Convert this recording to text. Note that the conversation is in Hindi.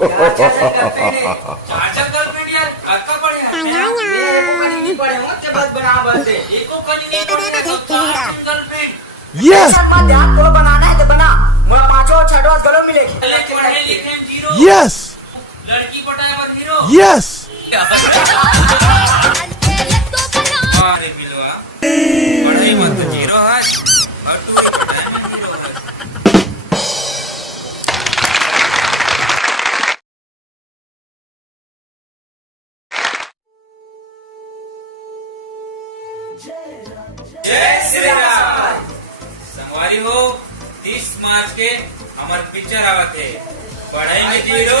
चाचा गर्लफ्रेंड यार काका पड़े यार ये कोकनी नहीं पड़े हो के बस बना बसे एको कनी नहीं पड़े तो गर्लफ्रेंड Yes. मत ध्यान को बनाना है तो बना मैं पांचों छठवा गलो मिलेगी पढ़े लिखे जीरो Yes. लड़की पटाए और हीरो Yes. अरे मिलवा पढ़ाई मत तो जीरो है और तू ही पढ़ाई में जीरो है जय श्री राम संगवारी हो 30 मार्च के हमार पिक्चर आवत है पढ़ाई में जीरो